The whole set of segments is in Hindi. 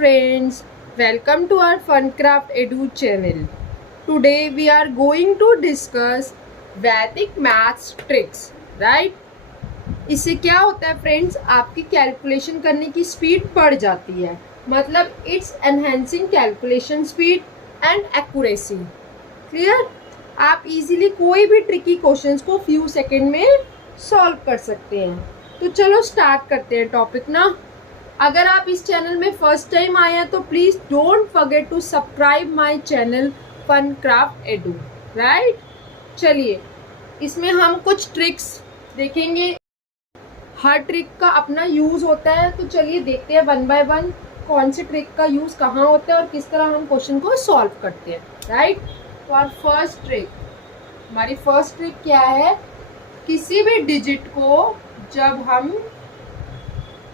friends, welcome to our Funcraft Edu channel. Today we are going to discuss Vedic maths tricks, right? इससे क्या होता है फ्रेंड्स, आपकी कैलकुलेशन करने की स्पीड बढ़ जाती है. मतलब it's enhancing calculation speed and accuracy. Clear? आप इजीली कोई भी ट्रिकी क्वेश्चंस को फ्यू सेकंड में सॉल्व कर सकते हैं. तो चलो स्टार्ट करते हैं टॉपिक ना. अगर आप इस चैनल में फर्स्ट टाइम आए हैं तो please don't forget to subscribe my channel Funcraft Edu. Right, चलिए इसमें हम कुछ ट्रिक्स देखेंगे. हर ट्रिक का अपना यूज़ होता है, तो चलिए देखते हैं वन बाय वन कौन से ट्रिक का यूज़ कहाँ होता है और किस तरह हम क्वेश्चन को सॉल्व करते हैं. राइट, तो आवर फर्स्ट ट्रिक, हमारी फर्स्ट ट्रिक क्या है? किसी भी डिजिट को जब हम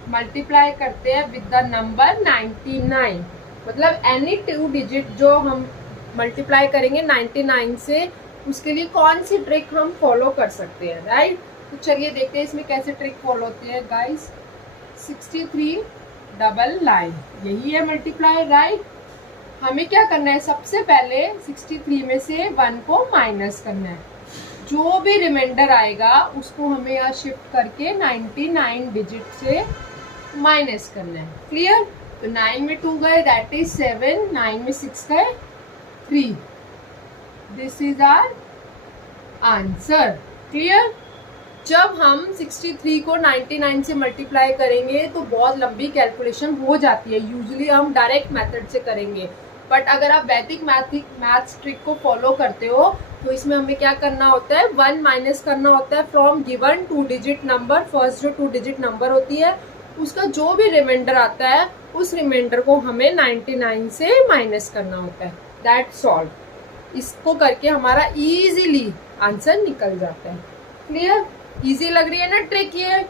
मल्टीप्लाई करते हैं विद द नंबर 99, मतलब एनी टू डिजिट जो हम मल्टीप्लाई करेंगे 99 से, उसके लिए कौन सी ट्रिक हम फॉलो कर सकते हैं. राइट, तो चलिए देखते हैं इसमें कैसे ट्रिक फॉलो होती है गाइस. 63 डबल लाइन, यही है मल्टीप्लाई. राइट, हमें क्या करना है? सबसे पहले 63 में से 1 को माइनस करना है. जो भी रिमाइंडर आएगा उसको हमें यहाँ शिफ्ट करके 99 डिजिट से माइनस करना है. क्लियर? तो 9 में 2 गए, दैट इज 7. 9 में 6 गए, 3. This is our answer. Clear? जब हम 63 को 99 से मल्टीप्लाई करेंगे तो बहुत लंबी कैलकुलेशन हो जाती है. यूजुअली हम डायरेक्ट मेथड से करेंगे, बट अगर आप वैदिक मैथ्स ट्रिक को फॉलो करते हो तो इसमें हमें क्या करना होता है? 1 माइनस करना होता है from given 2 digit number. First जो 2 डिजिट नंबर होती है उसका जो भी रिमाइंडर आता है उस रिमाइंडर को हमें 99 से माइनस करना होता है. That's all. इसको करके हमारा इजीली आंसर निकल जाता है. क्लियर? इजी लग रही है ना ट्रिक? ये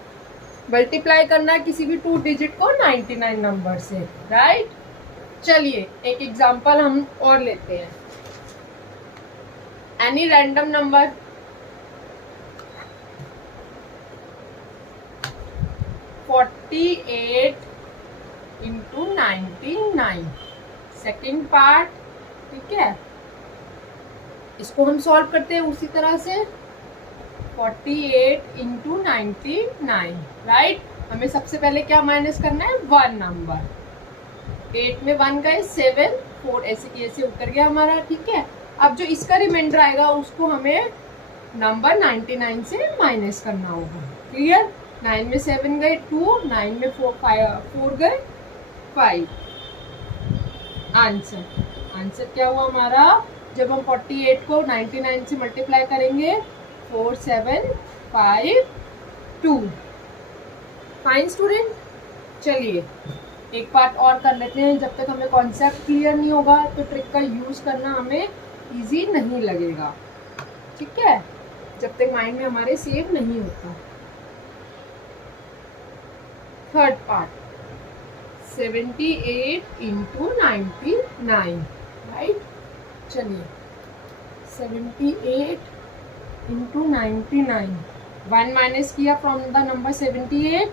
मल्टीप्लाई करना है किसी भी 2 डिजिट को 99 नंबर से. राइट, चलिए एक एग्जांपल हम और लेते हैं. Any random number 48 into 99, second part. ठीक है, इसको हम सॉल्व करते हैं उसी तरह से. 48 इंटू 99. राइट, हमें सबसे पहले क्या माइनस करना है? 1 नंबर. 8 में 1 गए, 7, 4, ऐसे की ऐसे उतर गया हमारा. ठीक है, अब जो इसका रिमाइंडर आएगा उसको हमें नंबर 99 से माइनस करना होगा. क्लियर? 9 में 7 गए, 2. 9 में 4 गए, 5. आंसर क्या हुआ हमारा? जब हम 48 को 99 से मल्टीप्लाई करेंगे, 4 7 5 2. Fine student. चलिए एक पार्ट और कर लेते हैं. जब तक हमें कॉन्सेप्ट क्लियर नहीं होगा तो ट्रिक का यूज करना हमें इजी नहीं लगेगा. ठीक है, जब तक माइंड में हमारे सेव नहीं होता. Third part 78 into 99. राइट, चलिए 78 इंटू 99. 1 माइनस किया फ्रॉम द नंबर 78,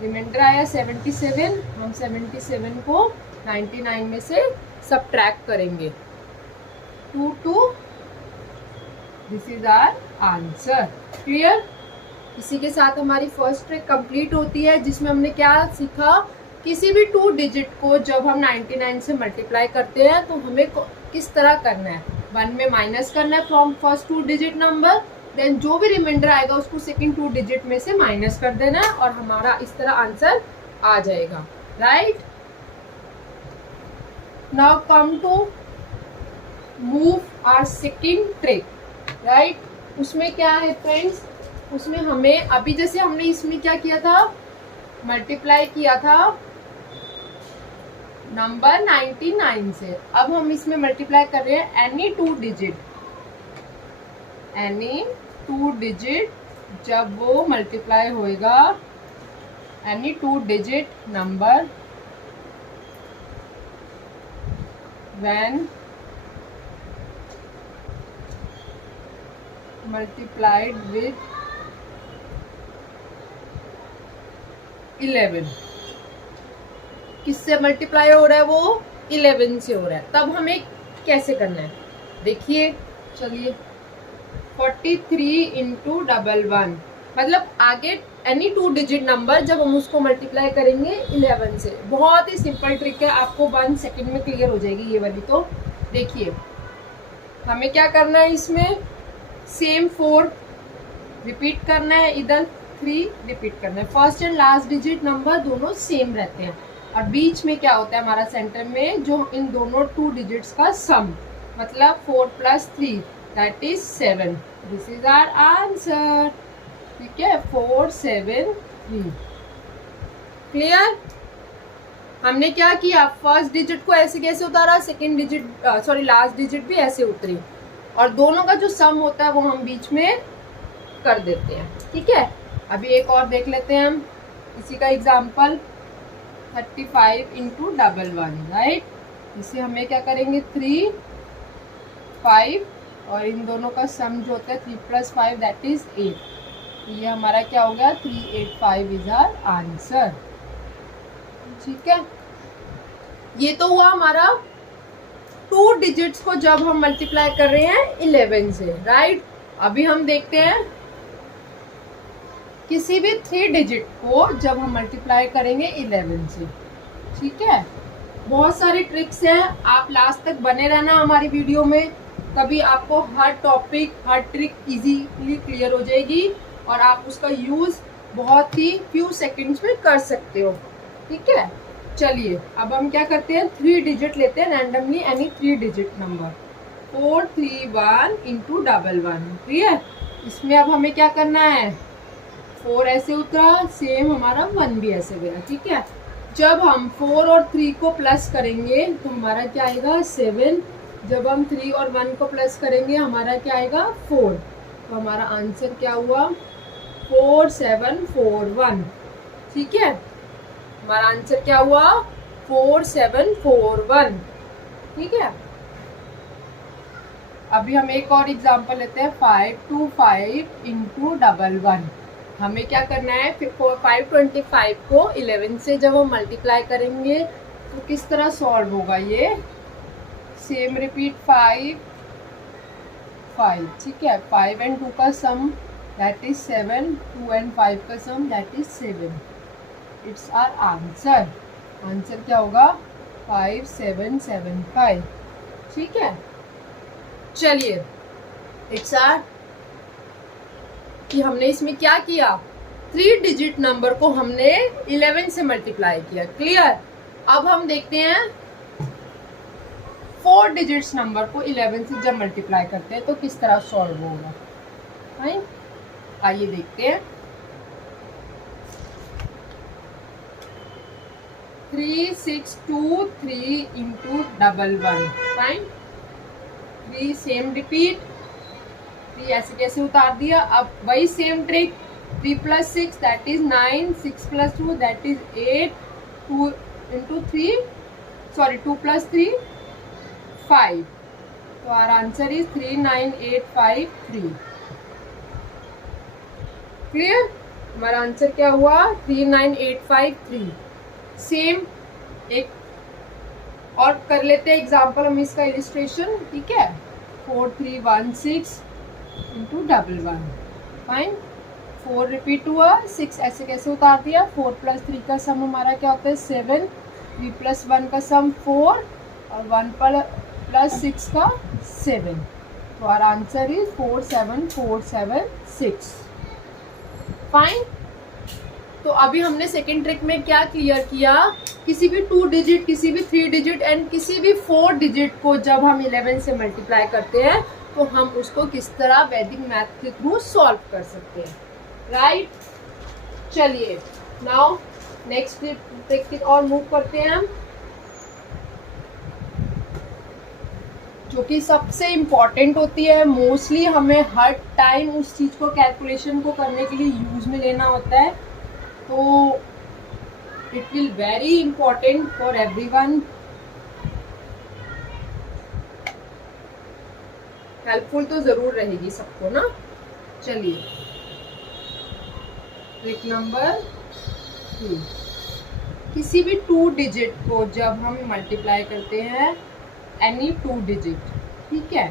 रिमाइंडर आया 77. हम 77 को 99 में से सबट्रैक्ट करेंगे. 2 2. This is our answer. Clear? इसी के साथ हमारी फर्स्ट ट्रिक कंप्लीट होती है, जिसमें हमने क्या सीखा? किसी भी 2 डिजिट को जब हम 99 से मल्टीप्लाई करते हैं तो हमें किस तरह करना है? 1 में माइनस करना है from first 2 digit number, then जो भी रिमाइंडर आएगा उसको सेकंड 2 डिजिट में से माइनस कर देना है और हमारा इस तरह आंसर आ जाएगा. Right, now come to move our second trick. Right, उसमें क्या है फ्रेंड्स? उसमें हमें अभी जैसे हमने इसमें क्या किया था? मल्टीप्लाई किया था नंबर 99 से. अब हम इसमें मल्टीप्लाई कर रहे हैं एनी 2 डिजिट. एनी 2 डिजिट जब वो मल्टीप्लाई होएगा, any 2 digit number when multiplied with 11. किससे मल्टीप्लाई हो रहा है, वो 11 से हो रहा है। तब हमें कैसे करना है देखिए, चलिए 43 इंटू 11, मतलब आगे एनी 2 डिजिट नंबर जब हम उसको मल्टीप्लाई करेंगे 11 से। बहुत ही सिंपल ट्रिक है, आपको 1 सेकेंड में क्लियर हो जाएगी ये वाली। तो देखिए हमें क्या करना है, इसमें सेम 4 रिपीट करना है, इधर 3 रिपीट करना है। First and last digit number दोनों सेम रहते हैं, और बीच में क्या होता है हमारा सेंटर में, जो इन दोनों 2 डिजिट्स का सम, मतलब 4 + 3 that is 7। This is our answer. ठीक है, 4 7 3। क्लियर? हमने क्या किया, फर्स्ट डिजिट को ऐसे कैसे उतारा, सेकेंड डिजिट लास्ट डिजिट भी ऐसे उतरी, और दोनों का जो सम होता है वो हम बीच में कर देते हैं। ठीक है, अभी एक और देख लेते हैं हम इसी का एग्जाम्पल। 35 into 11, right. इसे हमें क्या करेंगे, 3 5, और इन दोनों का सम जो होता है 3 + 5 दैट इज 8। ये हमारा क्या हो गया, 385 इज आवर आंसर। ठीक है, ये तो हुआ हमारा 2 डिजिट्स को जब हम मल्टीप्लाई कर रहे हैं 11 से, राइट। अभी हम देखते हैं किसी भी 3 डिजिट को जब हम मल्टीप्लाई करेंगे 11 से। ठीक है, बहुत सारी ट्रिक्स हैं, आप लास्ट तक बने रहना हमारी वीडियो में, तभी आपको हर टॉपिक हर ट्रिक इजीली क्लियर हो जाएगी, और आप उसका यूज बहुत ही फ्यू सेकंड्स में कर सकते हो। ठीक है, चलिए अब हम क्या करते हैं, 3 डिजिट लेते हैं randomly, any 3 digit number. 4 3 1 into 11। Clear? इसमें अब हमें क्या करना है, 4 ऐसे उतरा, सेम हमारा 1 भी ऐसे गया। ठीक है, जब हम 4 और 3 को प्लस करेंगे तो हमारा क्या आएगा, 7। जब हम 3 और 1 को प्लस करेंगे हमारा क्या आएगा, 4। तो हमारा आंसर क्या हुआ, 4 7 4 1। ठीक है, हमारा आंसर क्या हुआ, 4 7 4 1। ठीक है, अभी हम एक और एग्जांपल लेते हैं, 5 2 5 इंटू 11। हमें क्या करना है, 525 को 11 से जब हम मल्टीप्लाई करेंगे तो किस तरह सॉल्व होगा ये, सेम रिपीट 5 5। ठीक है, 5 and 2 का सम दैट इज 7, 2 and 5 का sum that is 7। It's our answer. Answer क्या होगा, 5 7 7 5। ठीक है, चलिए इट्स आवर कि हमने इसमें क्या किया, 3 डिजिट नंबर को हमने 11 से मल्टीप्लाई किया। क्लियर? अब हम देखते हैं 4 डिजिट्स नंबर को 11 से जब मल्टीप्लाई करते हैं तो किस तरह सॉल्व होगा। फाइन, आइए देखते हैं। 3 6 2 3 इंटू 11। फाइन, 3 सेम रिपीट, 3 ऐसे कैसे उतार दिया। अब वही same trick, 3 + 6 that is 9, 6 + 2 that is 8, 2 + 3 5। तो आवर आंसर इज 39853। क्लियर? हमारा आंसर क्या हुआ, 39853। सेम एक और कर लेते हैं एग्जाम्पल हम इसका इलिस्ट्रेशन। ठीक है, 4316 इंटू 11। फाइन, 4 रिपीट हुआ, 6 ऐसे कैसे उतार दिया, 4 + 3 का सम हमारा क्या होता है 7, 3 + 1 का सम 4, और 1 + 6 का 7। तो आवर आंसर इज 47476। फाइन, तो अभी हमने सेकेंड ट्रिक में क्या क्लियर किया, किसी भी 2 डिजिट, किसी भी 3 डिजिट एंड किसी भी 4 डिजिट को जब हम 11 से मल्टीप्लाई करते हैं तो हम उसको किस तरह वैदिक मैथ के थ्रू सॉल्व कर सकते हैं। राइट, चलिए नाउ नेक्स्ट ट्रिक की और मूव करते हैं हम, जो कि सबसे इम्पॉर्टेंट होती है। मोस्टली हमें हर टाइम उस चीज़ को, कैलकुलेशन को करने के लिए यूज में लेना होता है, तो it will very important for everyone, helpful तो जरूर रहेगी सबको ना। चलिए ट्रिक नंबर 3, किसी भी 2 डिजिट को जब हम मल्टीप्लाई करते हैं, एनी 2 डिजिट, ठीक है,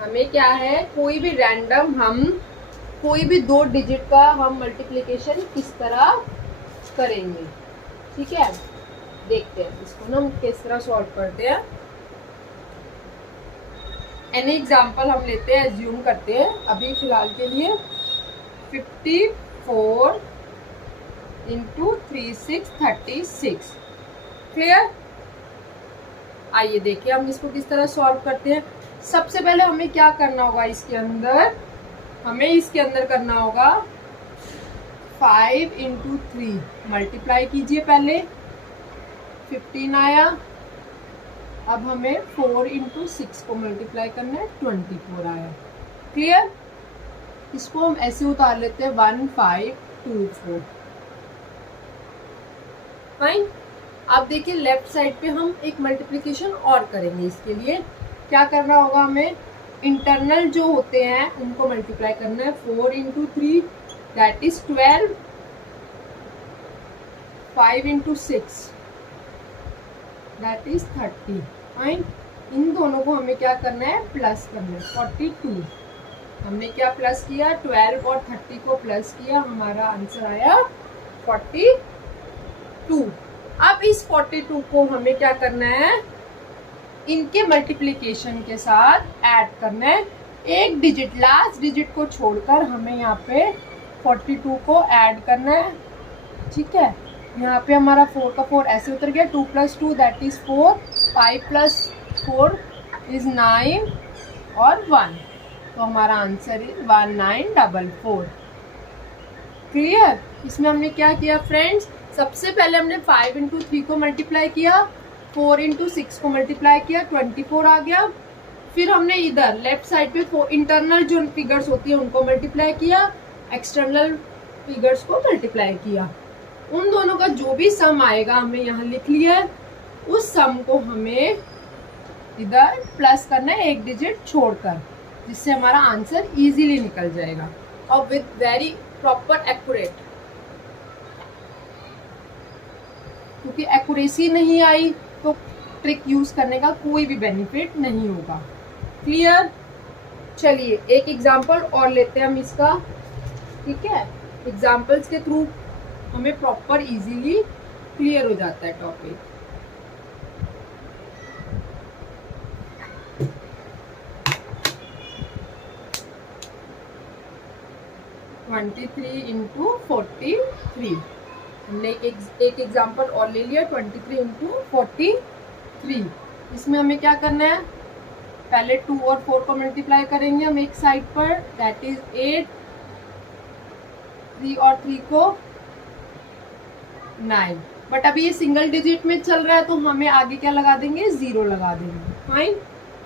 हमें क्या है, कोई भी रैंडम हम कोई भी 2 डिजिट का हम मल्टीप्लिकेशन किस तरह करेंगे, ठीक है। देखते हैं इसको ना हम किस तरह सॉल्व करते हैं। एनी एग्जांपल हम लेते हैं, एज्यूम करते हैं अभी फिलहाल के लिए 54 इंटू 3636। क्लियर। आइए देखिए हम इसको किस तरह सॉल्व करते हैं। सबसे पहले हमें क्या करना होगा, हमें इसके अंदर करना होगा 5 इंटू 3 मल्टीप्लाई कीजिए, पहले 15 आया। अब हमें 4 इंटू 6 को मल्टीप्लाई करना है, 24 आया। क्लियर। इसको हम ऐसे उतार लेते हैं 1524। फाइन। अब देखिए लेफ्ट साइड पे हम एक मल्टीप्लिकेशन और करेंगे। इसके लिए क्या करना होगा, हमें इंटरनल जो होते हैं उनको मल्टीप्लाई करना है। 4 into 3 that is 12, 5 into 6 that is 30। Fine. इन दोनों को हमें क्या करना है, प्लस करना है। 42 हमने क्या प्लस किया, 12 और 30 को प्लस किया, हमारा आंसर आया 42। अब इस 42 को हमें क्या करना है, इनके मल्टीप्लिकेशन के साथ ऐड करना है। एक डिजिट, लास्ट डिजिट को छोड़कर हमें यहाँ पे 42 को ऐड करना है, ठीक है। यहाँ पे हमारा 4 का 4 ऐसे उतर गया। 2 + 2 दैट इज 4, 5 + 4 इज 9 और 1, तो हमारा आंसर इज 1944। क्लियर। इसमें हमने क्या किया फ्रेंड्स, सबसे पहले हमने 5 इंटू 3 को मल्टीप्लाई किया, 4 इंटू 6 को मल्टीप्लाई किया, 24 आ गया। फिर हमने इधर लेफ्ट साइड पे इंटरनल जो फिगर्स होती है उनको मल्टीप्लाई किया, एक्सटर्नल फिगर्स को मल्टीप्लाई किया। उन दोनों का जो भी सम आएगा हमें यहाँ लिख लिया है। उस सम को हमें इधर प्लस करना है एक डिजिट छोड़कर, जिससे हमारा आंसर इजीली निकल जाएगा और विद वेरी प्रॉपर एक्यूरेट। क्योंकि एक्यूरेसी नहीं आई तो ट्रिक यूज करने का कोई भी बेनिफिट नहीं होगा। क्लियर। चलिए एक एग्जांपल और लेते हैं हम इसका, ठीक है। एग्जांपल्स के थ्रू हमें प्रॉपर इजीली क्लियर हो जाता है टॉपिक। इंटू 43 हमने एक एग्जांपल और ले लिया। 23 इंटू 43। इसमें हमें क्या करना है, पहले 2 और 4 को मल्टीप्लाई करेंगे हम एक साइड पर, दैट इज 8, 3 और 3 को 9। बट अभी ये सिंगल डिजिट में चल रहा है तो हमें आगे क्या लगा देंगे, 0 लगा देंगे। फाइन।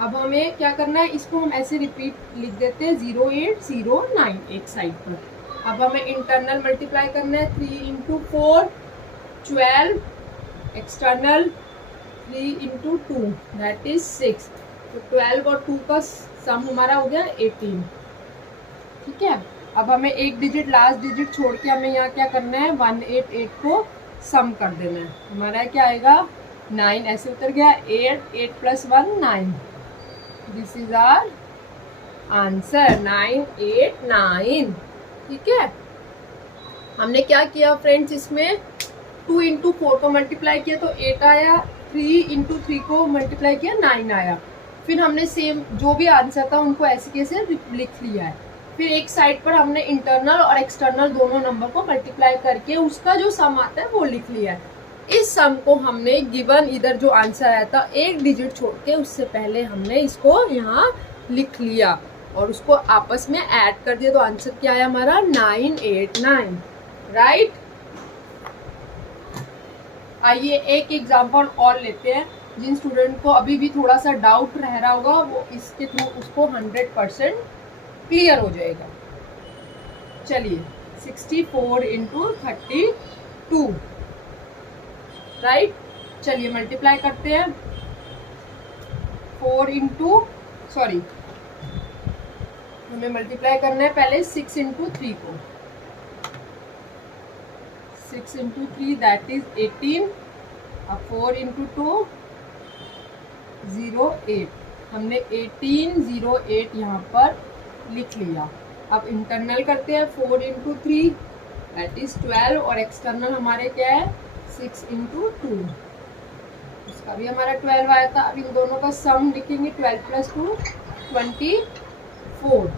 अब हमें क्या करना है, इसको हम ऐसे रिपीट लिख देते हैं 0809 एक साइड पर। अब हमें इंटरनल मल्टीप्लाई करना है। 3 into 4 12, external 3 into 2 that is 6, तो 12 और 2 का सम हमारा हो गया 18, ठीक है। अब हमें एक डिजिट, लास्ट डिजिट छोड़ के हमें यहाँ क्या करना है, 188 को सम कर देना है। हमारा क्या आएगा, 9 ऐसे उतर गया, 8 + 1 9। दिस इज आवर आंसर 989, ठीक है। हमने क्या किया फ्रेंड्स, इसमें 2 इंटू 4 को मल्टीप्लाई किया तो 8 आया, 3 इंटू 3 को मल्टीप्लाई किया 9 आया। फिर हमने सेम जो भी आंसर था उनको ऐसे कैसे लिख लिया है। फिर एक साइड पर हमने इंटरनल और एक्सटर्नल दोनों नंबर को मल्टीप्लाई करके उसका जो सम आता है वो लिख लिया है। इस सम को हमने गिवन इधर जो आंसर आया था एक डिजिट छोड़ के उससे पहले हमने इसको यहाँ लिख लिया और उसको आपस में ऐड कर दिया, तो आंसर क्या आया हमारा 989, राइट। आइए एक एग्जांपल और लेते हैं। जिन स्टूडेंट को अभी भी थोड़ा सा डाउट रह रहा होगा वो इसके थ्रू उसको 100% क्लियर हो जाएगा। चलिए 64 इंटू 32, राइट। चलिए मल्टीप्लाई करते हैं। 4 इंटू हमें मल्टीप्लाई करना है पहले 6 इंटू 3 को। 6 6 इंटू 3 दैट इज 18। अब 4 इंटू 2 08, हमने 1808 यहाँ पर लिख लिया। अब इंटरनल करते हैं, 4 इंटू 3 दैट इज 12 और एक्सटर्नल हमारे क्या है 6 इंटू 2, उसका भी हमारा 12 आया था। अब इन दोनों का सम लिखेंगे, 12 प्लस 2 24।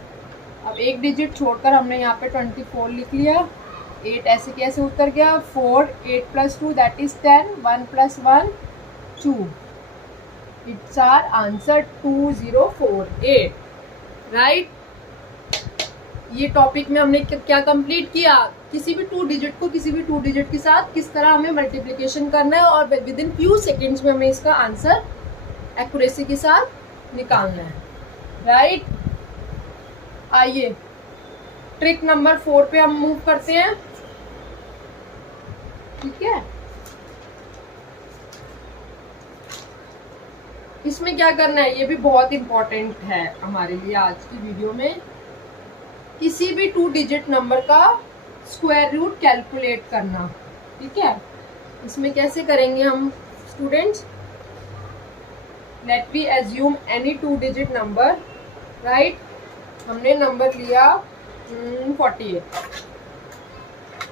अब एक डिजिट छोड़कर हमने यहाँ पे 24 लिख लिया। 8 ऐसे कैसे उतर गया, 4 8 plus 2 that is 10, 1 plus 1 2, it's our answer 2048, right. ये टॉपिक में हमने क्या कंप्लीट किया, किसी भी 2 डिजिट को किसी भी 2 डिजिट के साथ किस तरह हमें मल्टीप्लिकेशन करना है और विद इन फ्यू सेकेंड्स में हमें इसका आंसर एक्यूरेसी के साथ निकालना है, राइट। आइए ट्रिक नंबर 4 पे हम मूव करते हैं, ठीक है। इसमें क्या करना है, ये भी बहुत इंपॉर्टेंट है हमारे लिए आज की वीडियो में। किसी भी 2 डिजिट नंबर का स्क्वायर रूट कैलकुलेट करना, ठीक है। इसमें कैसे करेंगे हम students, let we assume any 2 digit number, right. हमने नंबर लिया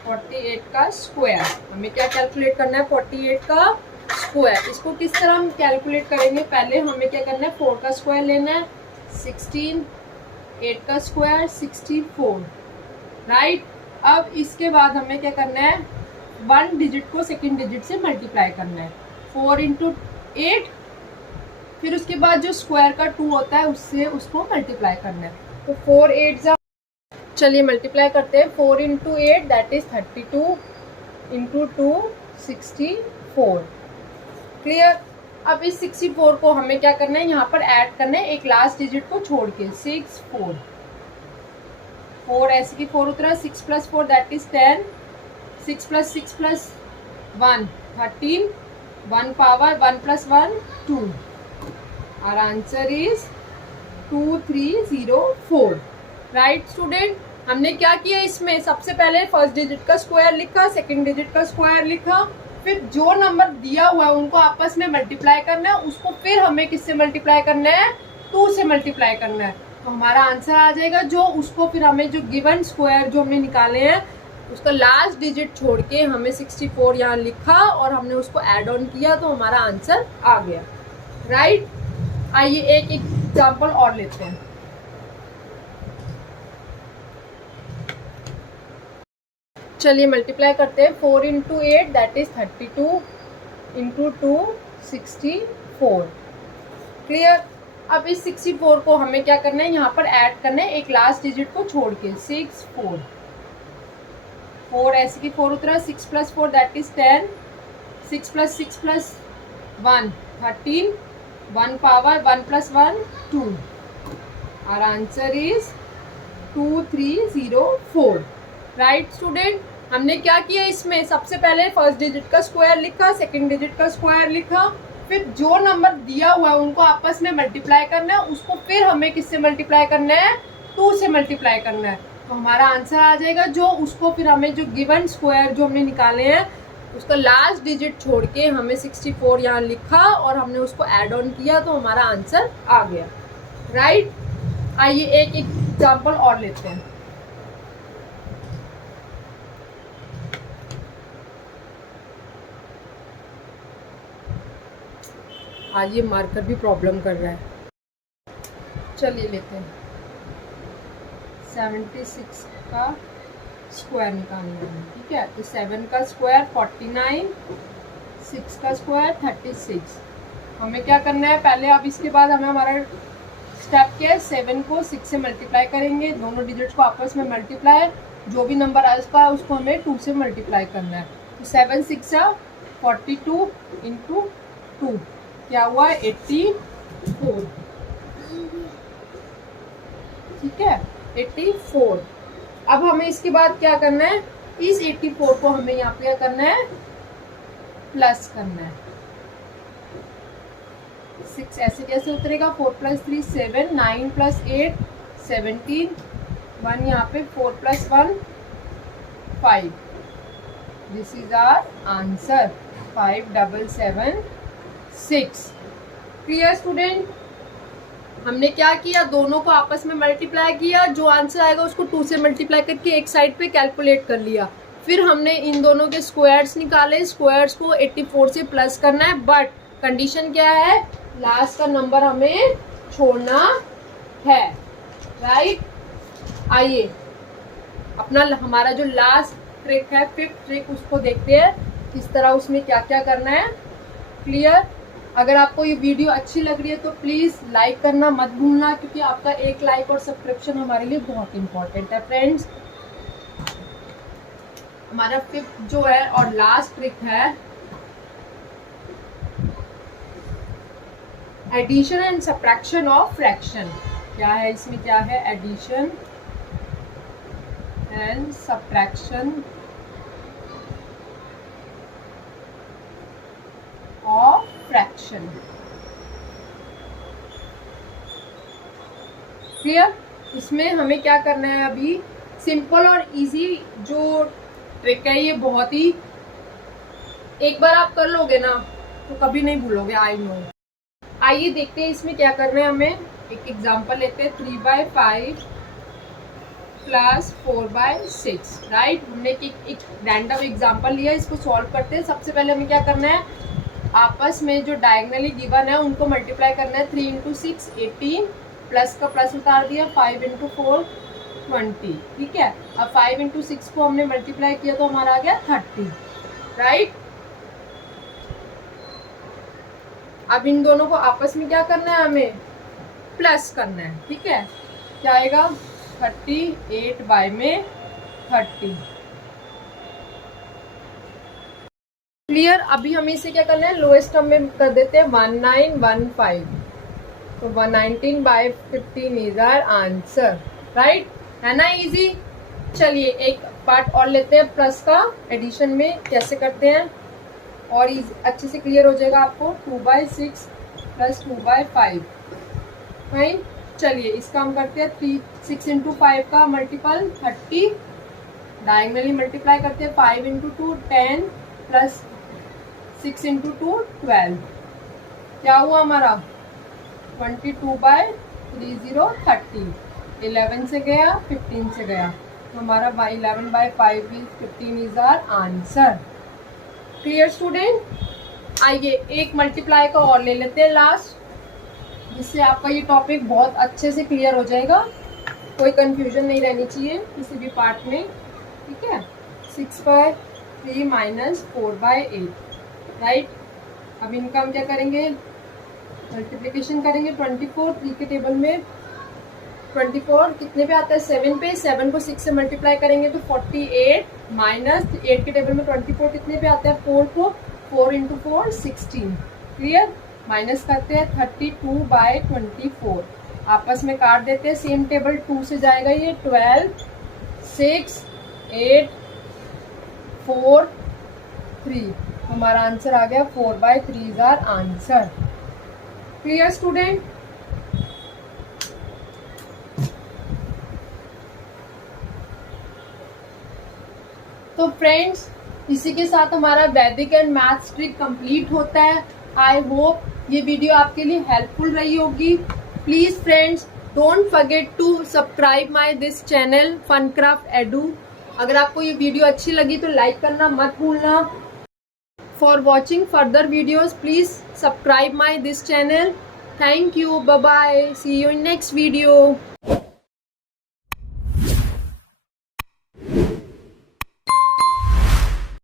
48 का स्क्वायर, हमें क्या कैलकुलेट करना है 48 का स्क्वायर। इसको किस तरह हम कैलकुलेट करेंगे, पहले हमें क्या करना है 4 का स्क्वायर लेना है 16, 8 का स्क्वायर 64, राइट। अब इसके बाद हमें क्या करना है 1 डिजिट को सेकंड डिजिट से मल्टीप्लाई करना है, 4 इंटू 8, फिर उसके बाद जो स्क्वायर का 2 होता है उससे उसको मल्टीप्लाई करना है। तो 4 8 जा, चलिए मल्टीप्लाई करते हैं, 4 into 8 that is 32 into 2 64, clear. अब इस 64 को हमें क्या करना है यहाँ पर ऐड करना है एक लास्ट डिजिट को छोड़ के, 6 4 ऐसे की 4 उतरा, 6 plus 4 that is 10, 6 plus 6 plus 1 13, 1 power 1 plus 1 2, our answer is 2304, right student. हमने क्या किया इसमें, सबसे पहले फर्स्ट डिजिट का स्क्वायर लिखा, सेकंड डिजिट का स्क्वायर लिखा, फिर जो नंबर दिया हुआ है उनको आपस में मल्टीप्लाई करना है, उसको फिर हमें किससे मल्टीप्लाई करना है 2 से मल्टीप्लाई करना है, तो हमारा आंसर आ जाएगा। जो उसको फिर हमें जो गिवन स्क्वायर जो हमने निकाले हैं उसका लास्ट डिजिट छोड़ के हमें 64 यहाँ लिखा और हमने उसको ऐड ऑन किया तो हमारा आंसर आ गया, राइट। आइए एक एग्जाम्पल और लेते हैं। चलिए मल्टीप्लाई करते हैं, 4 into 8 that is 32 into 2 64, clear. अब इस 64 को हमें क्या करना है यहाँ पर ऐड करना है एक लास्ट डिजिट को छोड़ के, 6 4 ऐसे की 4 उतरा, 6 plus 4 that is 10, 6 plus 1 13, 1 power 1 plus 1 2, our answer is 2304, right student. हमने क्या किया इसमें, सबसे पहले फर्स्ट डिजिट का स्क्वायर लिखा, सेकंड डिजिट का स्क्वायर लिखा, फिर जो नंबर दिया हुआ है उनको आपस में मल्टीप्लाई करना है, उसको फिर हमें किससे मल्टीप्लाई करना है 2 से मल्टीप्लाई करना है, तो हमारा आंसर आ जाएगा। जो उसको फिर हमें जो गिवन स्क्वायर जो हमने निकाले हैं उसका लास्ट डिजिट छोड़ के हमें 64 यहाँ लिखा और हमने उसको ऐड ऑन किया तो हमारा आंसर आ गया, राइट। आइए एक एग्जाम्पल और लेते हैं। आज ये मार्कर भी प्रॉब्लम कर रहा है, चलिए लेते हैं। 76 का स्क्वायर निकालना है, ठीक है। तो 7 का स्क्वायर 49, 6 का स्क्वायर 36। हमें क्या करना है पहले, अब इसके बाद हमें हमारा स्टेप क्या है, 7 को 6 से मल्टीप्लाई करेंगे, दोनों डिजिट्स को आपस में मल्टीप्लाई, जो भी नंबर आ उसका उसको हमें 2 से मल्टीप्लाई करना है। तो 7 6 42 इंटू 2 क्या हुआ 84, ठीक है 84। अब हमें इसके बाद क्या करना है, इस 84 को हमें यहाँ पे क्या करना है प्लस करना है। 6 ऐसे कैसे उतरेगा, 4 प्लस 3 7, 9 प्लस 8 17, 1 यहाँ पे 4 plus 1 5, this is our answer 5776। Clear student? हमने क्या किया, दोनों को आपस में मल्टीप्लाई किया, जो आंसर आएगा उसको 2 से मल्टीप्लाई करके एक साइड पे कैलकुलेट कर लिया। फिर हमने इन दोनों के स्क्वायर्स निकाले, स्क्वायर्स को 84 से प्लस करना है, बट कंडीशन क्या है, लास्ट का नंबर हमें छोड़ना है, राइट। आइए अपना हमारा जो लास्ट ट्रिक है, 5th ट्रिक, उसको देखते हैं किस तरह उसमें क्या क्या करना है। क्लियर? अगर आपको ये वीडियो अच्छी लग रही है तो प्लीज़ लाइक करना मत भूलना, क्योंकि आपका एक लाइक और सब्सक्रिप्शन हमारे लिए बहुत इंपॉर्टेंट है फ्रेंड्स। हमारा 5th जो है और लास्ट ट्रिक है addition and subtraction of fraction. क्या है इसमें, क्या है, addition and subtraction of fraction. Clear? इसमें हमें क्या करना है, अभी सिंपल और इजी जो ट्रिक है, ये बहुत ही, एक बार आप कर लोगे ना तो कभी नहीं भूलोगे, आई नो। आइए देखते हैं इसमें क्या करना है हमें। एक एग्जांपल लेते हैं, 3/5 प्लस 4/6, राइट। हमने एक रैंडम एग्जांपल लिया, इसको सॉल्व करते हैं। सबसे पहले हमें क्या करना है, आपस में जो डायगनली गिवन है उनको मल्टीप्लाई करना है। 3 × 6 18, प्लस का प्लस उतार दिया, 5 × 4 20, ठीक है। अब 5 × 6 को हमने मल्टीप्लाई किया तो हमारा आ गया 30, राइट। अब इन दोनों को आपस में क्या करना है, हमें प्लस करना है, ठीक है। क्या आएगा, 38 बाय में 30। क्लियर? अभी हमें इसे क्या करना है, लोएस्ट टर्म में कर देते हैं, 1915, तो 119/15 इज आवर आंसर, राइट। है ना इजी? चलिए एक पार्ट और लेते हैं, प्लस का एडिशन में कैसे करते हैं और अच्छे से क्लियर हो जाएगा आपको। 2/6 प्लस 2/5, फाइन। चलिए इसका हम करते हैं 6 × 5 का मल्टीपल 30, डायगनली मल्टीप्लाई करते हैं, 5 × 2 10 प्लस 6 × 2 12, क्या हुआ हमारा 22/30 30, 11 से गया 15 से गया, तो हमारा 11/5 15 is our answer. Clear student? आइए एक मल्टीप्लाई का और ले लेते हैं लास्ट, जिससे आपका ये टॉपिक बहुत अच्छे से क्लियर हो जाएगा, कोई कंफ्यूजन नहीं रहनी चाहिए किसी भी पार्ट में, ठीक है। 6/3 माइनस 4/8, राइट। अब इनका हम क्या करेंगे, मल्टीप्लिकेशन करेंगे। 24 3 के टेबल में 24 कितने पे आता है, 7 पे, 7 को 6 से मल्टीप्लाई करेंगे तो 48, माइनस 8 के टेबल में 24 कितने पे आता है, 4 को, 4 × 4 16। क्लियर? माइनस करते हैं 32/24, आपस में काट देते हैं, सेम टेबल 2 से जाएगा ये, 12 6 8 4 3, हमारा आंसर आ गया 4/3 is our answer. Clear student? तो फ्रेंड्स इसी के साथ हमारा वैदिक एंड मैथ्स ट्रिक कंप्लीट होता है। आई होप ये वीडियो आपके लिए हेल्पफुल रही होगी। Please friends don't forget to subscribe my this channel Funcraft Edu. अगर आपको ये वीडियो अच्छी लगी तो लाइक करना मत भूलना। For watching further videos please subscribe my this channel. Thank you, bye bye, see you in next video.